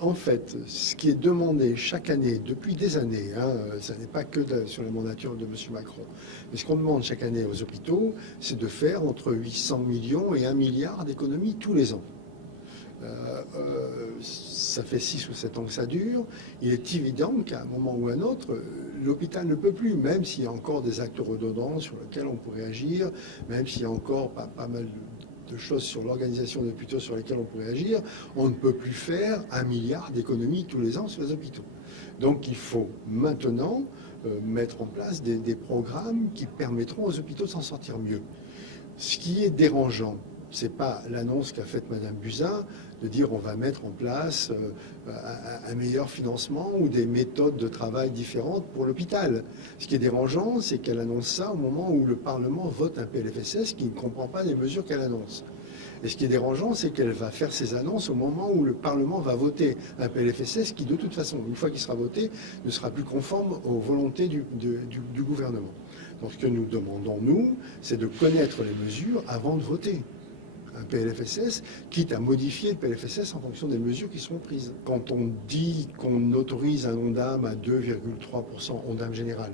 En fait, ce qui est demandé chaque année, depuis des années, ça n'est pas que sur la mandature de M. Macron, mais ce qu'on demande chaque année aux hôpitaux, c'est de faire entre 800 millions et 1 milliard d'économies tous les ans. Ça fait 6 ou 7 ans que ça dure. Il est évident qu'à un moment ou à un autre, l'hôpital ne peut plus, même s'il y a encore des actes redondants sur lesquels on pourrait agir, même s'il y a encore pas mal de choses sur l'organisation des hôpitaux sur lesquelles on pourrait agir, on ne peut plus faire 1 milliard d'économies tous les ans sur les hôpitaux. Donc il faut maintenant mettre en place des programmes qui permettront aux hôpitaux de s'en sortir mieux. Ce qui est dérangeant, ce n'est pas l'annonce qu'a faite Mme Buzyn de dire on va mettre en place un meilleur financement ou des méthodes de travail différentes pour l'hôpital. Ce qui est dérangeant, c'est qu'elle annonce ça au moment où le Parlement vote un PLFSS qui ne comprend pas les mesures qu'elle annonce. Et ce qui est dérangeant, c'est qu'elle va faire ses annonces au moment où le Parlement va voter un PLFSS qui, de toute façon, une fois qu'il sera voté, ne sera plus conforme aux volontés du gouvernement. Donc ce que nous demandons, nous, c'est de connaître les mesures avant de voter un PLFSS, quitte à modifier le PLFSS en fonction des mesures qui seront prises. Quand on dit qu'on autorise un ONDAM à 2,3%, ONDAM général,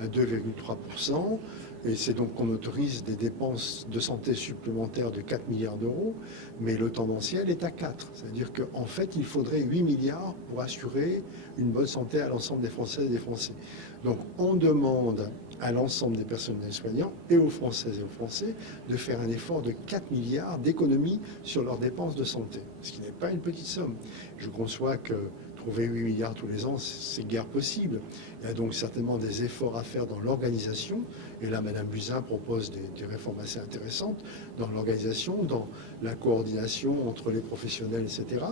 à 2,3%, et c'est donc qu'on autorise des dépenses de santé supplémentaires de 4 milliards d'euros, mais le tendanciel est à 4. C'est-à-dire qu'en fait, il faudrait 8 milliards pour assurer une bonne santé à l'ensemble des Françaises et des Français. Donc on demande à l'ensemble des personnels soignants et aux Françaises et aux Français de faire un effort de 4 milliards d'économies sur leurs dépenses de santé, ce qui n'est pas une petite somme. Je conçois que trouver 8 milliards tous les ans, c'est guère possible. Il y a donc certainement des efforts à faire dans l'organisation. Et là, Mme Buzyn propose des réformes assez intéressantes dans l'organisation, dans la coordination entre les professionnels, etc.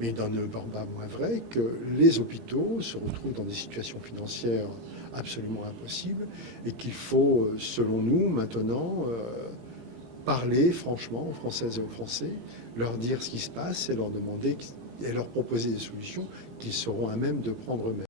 Mais il n'en est pas moins vrai que les hôpitaux se retrouvent dans des situations financières absolument impossibles et qu'il faut, selon nous, maintenant, parler franchement aux Françaises et aux Français, leur dire ce qui se passe et leur demander et leur proposer des solutions qu'ils seront à même de prendre eux-mêmes.